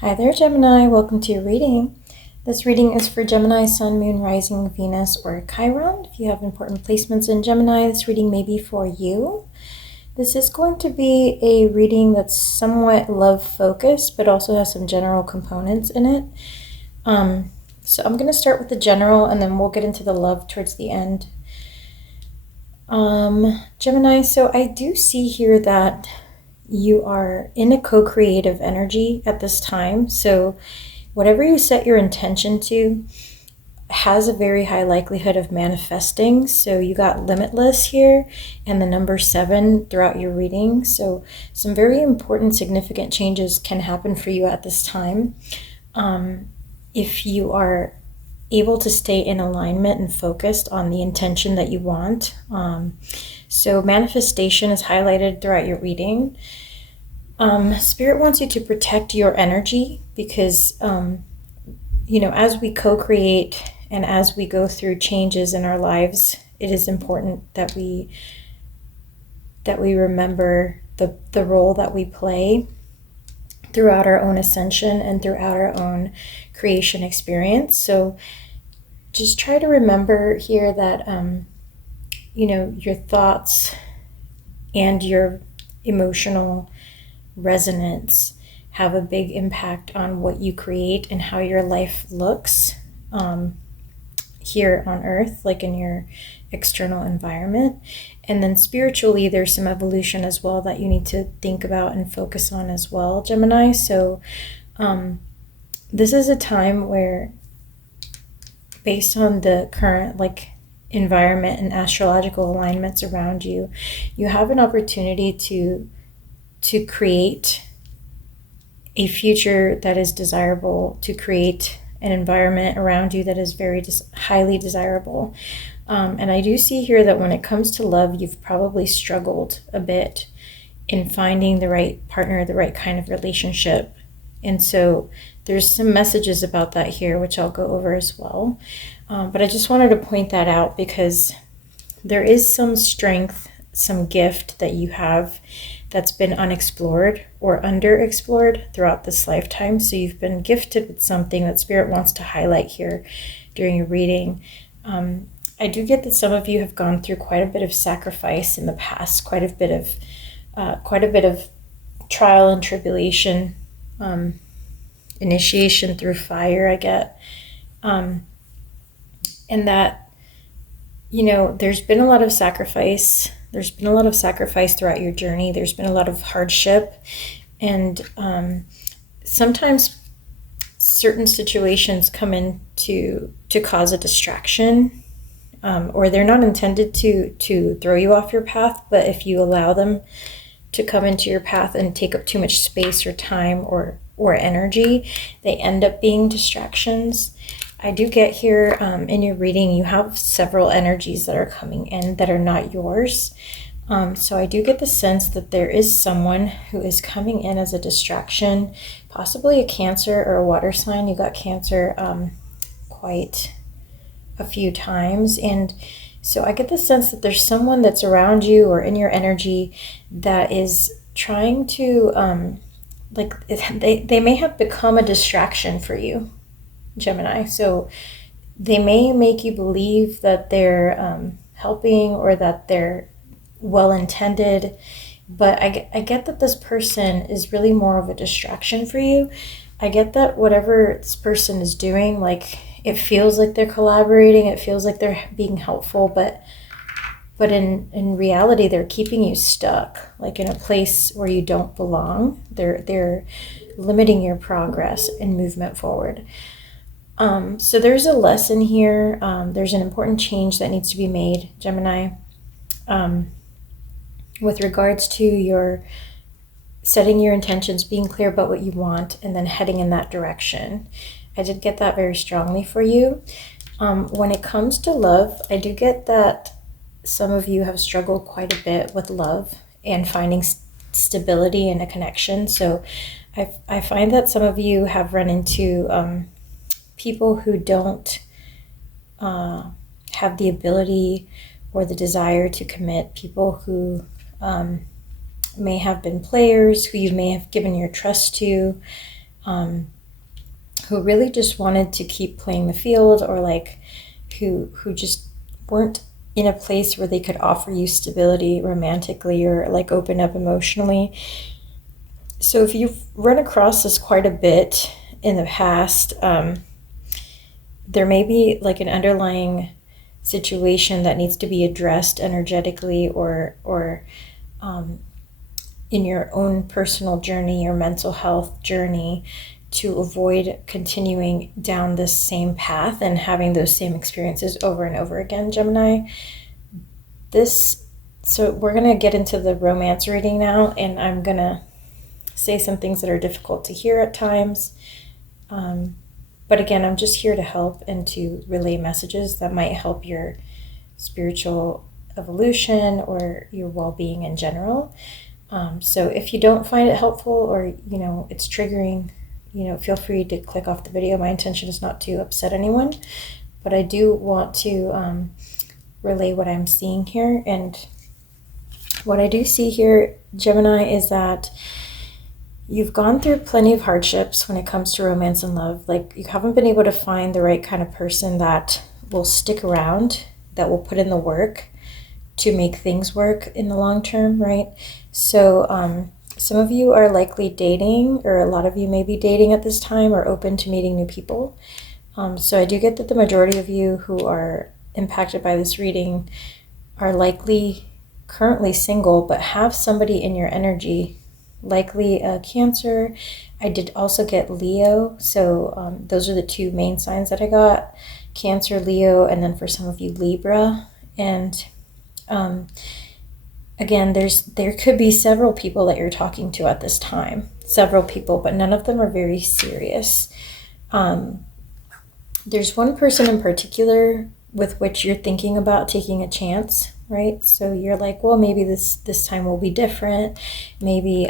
Hi there, Gemini. Welcome to your reading. This reading is for Gemini, Sun, Moon, Rising, Venus, or Chiron. If you have important placements in Gemini, this reading may be for you. This is going to be a reading that's somewhat love-focused, but also has some general components in it. So I'm going to start with the general, and then we'll get into the love towards the end. Gemini, so I do see here that you are in a co-creative energy at this time. So whatever you set your intention to has a very high likelihood of manifesting. So you got limitless here and the number 7 throughout your reading. So some very important, significant changes can happen for you at this time. If you are able to stay in alignment and focused on the intention that you want. So manifestation is highlighted throughout your reading. Spirit wants you to protect your energy because, as we co-create and as we go through changes in our lives, it is important that we remember the role that we play throughout our own ascension and throughout our own creation experience. So just try to remember here that, your thoughts and your emotional resonance have a big impact on what you create and how your life looks here on earth, like in your external environment. And then spiritually, there's some evolution as well that you need to think about and focus on as well, Gemini. So this is a time where, based on the current environment and astrological alignments around you, you have an opportunity to create a future that is desirable, to create an environment around you that is very highly desirable. And I do see here that when it comes to love, you've probably struggled a bit in finding the right partner, the right kind of relationship. And so there's some messages about that here, which I'll go over as well. But I just wanted to point that out because there is some strength, some gift that you have that's been unexplored or underexplored throughout this lifetime. So you've been gifted with something that Spirit wants to highlight here during your reading. I do get that some of you have gone through quite a bit of sacrifice in the past, quite a bit of trial and tribulation, initiation through fire, I get. And that, there's been a lot of sacrifice. There's been a lot of sacrifice throughout your journey. There's been a lot of hardship. And sometimes certain situations come in to cause a distraction, or they're not intended to throw you off your path, but if you allow them to come into your path and take up too much space or time or energy, they end up being distractions. I do get here in your reading, you have several energies that are coming in that are not yours. So I do get the sense that there is someone who is coming in as a distraction, possibly a Cancer or a water sign. You got Cancer quite a few times. And so I get the sense that there's someone that's around you or in your energy that is trying to, they may have become a distraction for you, Gemini. So they may make you believe that they're helping or that they're well-intended, but I get that this person is really more of a distraction for you. I get that whatever this person is doing, it feels like they're collaborating, it feels like they're being helpful, but in reality, they're keeping you stuck, in a place where you don't belong. They're limiting your progress and movement forward. So there's a lesson here. There's an important change that needs to be made, Gemini, with regards to your setting your intentions, being clear about what you want, and then heading in that direction. I did get that very strongly for you. When it comes to love, I do get that some of you have struggled quite a bit with love and finding stability in a connection. So I find that some of you have run into people who don't have the ability or the desire to commit, people who may have been players, who you may have given your trust to, who really just wanted to keep playing the field, or like who just weren't in a place where they could offer you stability romantically or like open up emotionally. So if you've run across this quite a bit in the past, there may be like an underlying situation that needs to be addressed energetically, or in your own personal journey or mental health journey, to avoid continuing down this same path and having those same experiences over and over again, Gemini. So we're going to get into the romance reading now, and I'm going to say some things that are difficult to hear at times. But again, I'm just here to help and to relay messages that might help your spiritual evolution or your well-being in general. So if you don't find it helpful, or it's triggering, feel free to click off the video. My intention is not to upset anyone, but I do want to relay what I'm seeing here. And what I do see here, Gemini, is that you've gone through plenty of hardships when it comes to romance and love. Like, you haven't been able to find the right kind of person that will stick around, that will put in the work to make things work in the long term, right? So some of you are likely dating, or a lot of you may be dating at this time, or open to meeting new people. So I do get that the majority of you who are impacted by this reading are likely currently single, but have somebody in your energy, likely a Cancer. I did also get Leo. So those are the two main signs that I got: Cancer, Leo, and then for some of you, Libra. And again, there could be several people that you're talking to at this time, several people, but none of them are very serious. There's one person in particular with which you're thinking about taking a chance, right? So you're like, well, maybe this time will be different. Maybe,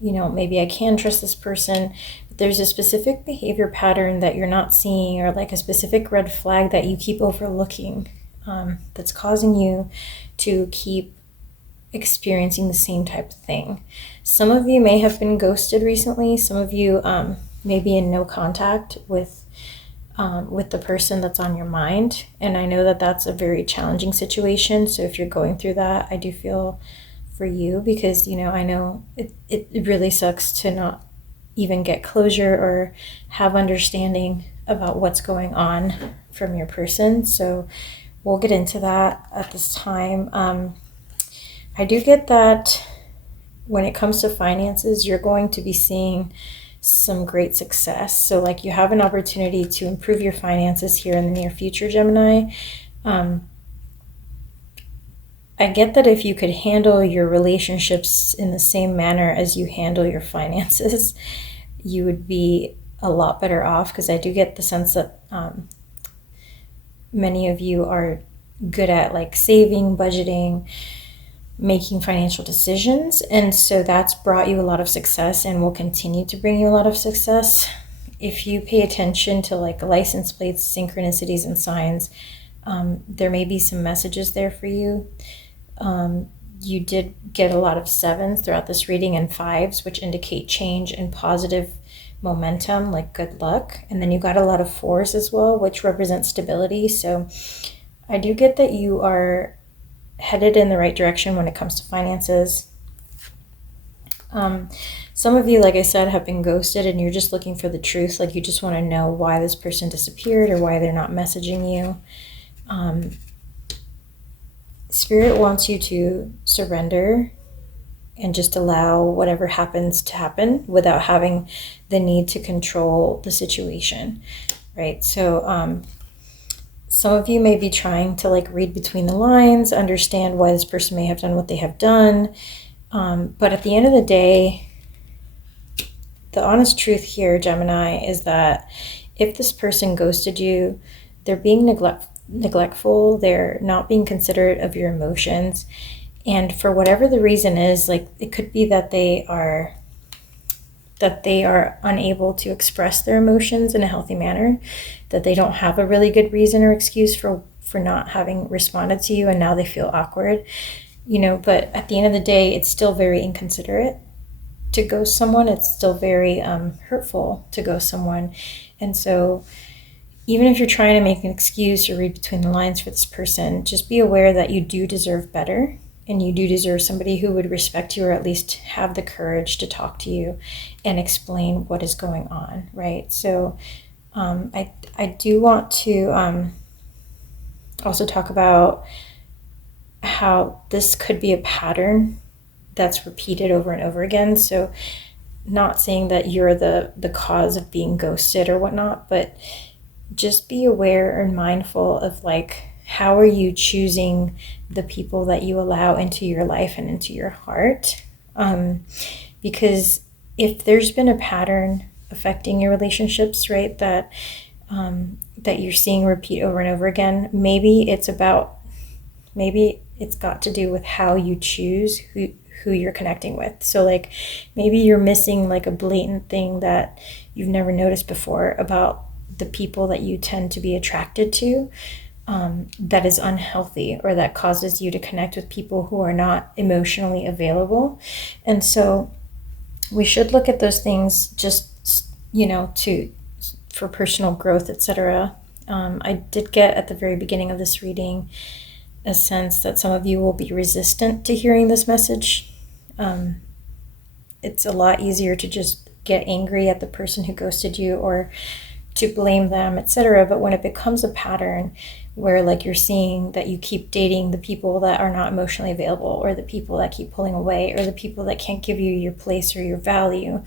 maybe I can trust this person. But there's a specific behavior pattern that you're not seeing, or like a specific red flag that you keep overlooking, that's causing you to keep experiencing the same type of thing. Some of you may have been ghosted recently. Some of you may be in no contact with the person that's on your mind. And I know that that's a very challenging situation. So if you're going through that, I do feel for you, because, I know it really sucks to not even get closure or have understanding about what's going on from your person. So we'll get into that at this time. I do get that when it comes to finances, you're going to be seeing some great success. So like, you have an opportunity to improve your finances here in the near future, Gemini. I get that if you could handle your relationships in the same manner as you handle your finances, you would be a lot better off, because I do get the sense that many of you are good at like saving, budgeting, making financial decisions. And so that's brought you a lot of success and will continue to bring you a lot of success. If you pay attention to like license plates, synchronicities, and signs, there may be some messages there for you. You did get a lot of 7s throughout this reading, and 5s, which indicate change and positive momentum, like good luck. And then you got a lot of 4s as well, which represent stability. So I do get that you are headed in the right direction when it comes to finances. Some of you, like I said, have been ghosted, and you're just looking for the truth. Like, you just want to know why this person disappeared or why they're not messaging you. Spirit wants you to surrender and just allow whatever happens to happen without having the need to control the situation, right? So some of you may be trying to like read between the lines, understand why this person may have done what they have done. But at the end of the day, the honest truth here, Gemini, is that if this person ghosted you, they're being neglectful, they're not being considerate of your emotions. And for whatever the reason is, like, it could be that they are unable to express their emotions in a healthy manner, that they don't have a really good reason or excuse for not having responded to you, and now they feel awkward, but at the end of the day, it's still very inconsiderate to ghost someone, it's still very hurtful to ghost someone. And so even if you're trying to make an excuse or read between the lines for this person, just be aware that you do deserve better, and you do deserve somebody who would respect you, or at least have the courage to talk to you and explain what is going on, right? So I do want to also talk about how this could be a pattern that's repeated over and over again. So not saying that you're the cause of being ghosted or whatnot, but just be aware and mindful of like, how are you choosing the people that you allow into your life and into your heart? Because if there's been a pattern affecting your relationships, right, that you're seeing repeat over and over again, maybe it's got to do with how you choose who you're connecting with. So like, maybe you're missing like a blatant thing that you've never noticed before about the people that you tend to be attracted to, that is unhealthy, or that causes you to connect with people who are not emotionally available. And so we should look at those things just, for personal growth, etc. I did get at the very beginning of this reading a sense that some of you will be resistant to hearing this message. It's a lot easier to just get angry at the person who ghosted you, or to blame them, etc. But when it becomes a pattern where like you're seeing that you keep dating the people that are not emotionally available, or the people that keep pulling away, or the people that can't give you your place or your value,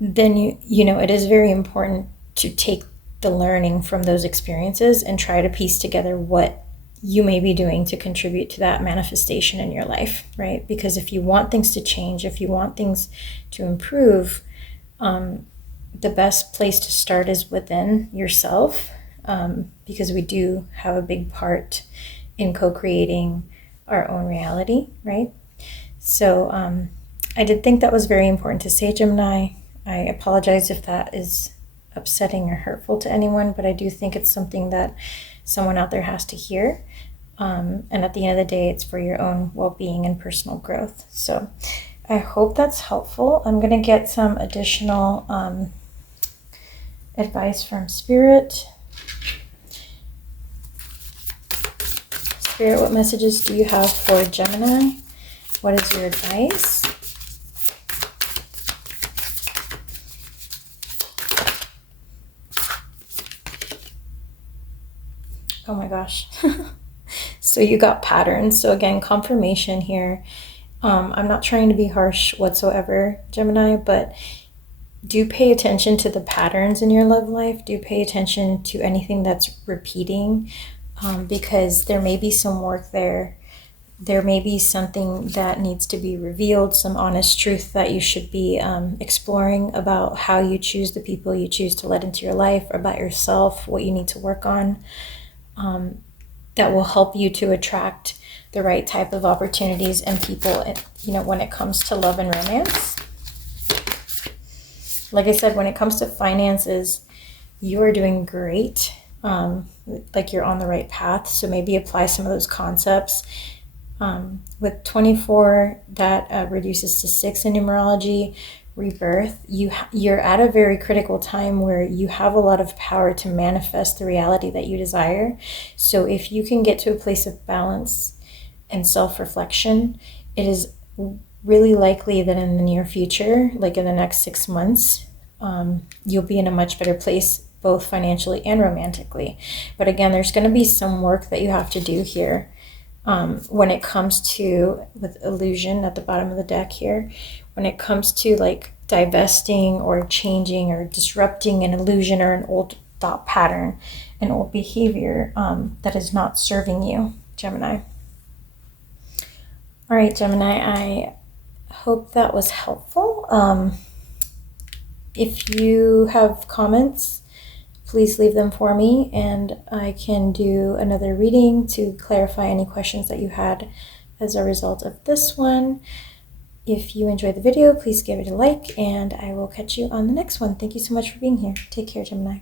then it is very important to take the learning from those experiences and try to piece together what you may be doing to contribute to that manifestation in your life, right? Because if you want things to change, if you want things to improve, the best place to start is within yourself, because we do have a big part in co-creating our own reality, right? So I did think that was very important to say, Gemini. I apologize if that is upsetting or hurtful to anyone, but I do think it's something that someone out there has to hear. And at the end of the day, it's for your own well-being and personal growth. So I hope that's helpful. I'm going to get some additional advice from Spirit. Spirit, what messages do you have for Gemini? What is your advice? Oh my gosh. So you got patterns. So again, confirmation here. I'm not trying to be harsh whatsoever, Gemini, but do pay attention to the patterns in your love life. Do pay attention to anything that's repeating, because there may be some work there. There may be something that needs to be revealed, some honest truth that you should be exploring about how you choose the people you choose to let into your life, about yourself, what you need to work on, that will help you to attract the right type of opportunities and people, when it comes to love and romance. Like I said, when it comes to finances, you are doing great. Like you're on the right path. So maybe apply some of those concepts. With 24, that reduces to 6 in numerology, rebirth. You're at a very critical time where you have a lot of power to manifest the reality that you desire. So if you can get to a place of balance and self-reflection, it is really likely that in the near future, like in the next 6 months, you'll be in a much better place, both financially and romantically. But again, there's going to be some work that you have to do here. When it comes to, with illusion at the bottom of the deck here, when it comes to like divesting or changing or disrupting an illusion or an old thought pattern, an old behavior that is not serving you, Gemini. All right, Gemini, I hope that was helpful. If you have comments, please leave them for me, and I can do another reading to clarify any questions that you had as a result of this one. If you enjoyed the video, please give it a like, and I will catch you on the next one. Thank you so much for being here. Take care, Gemini.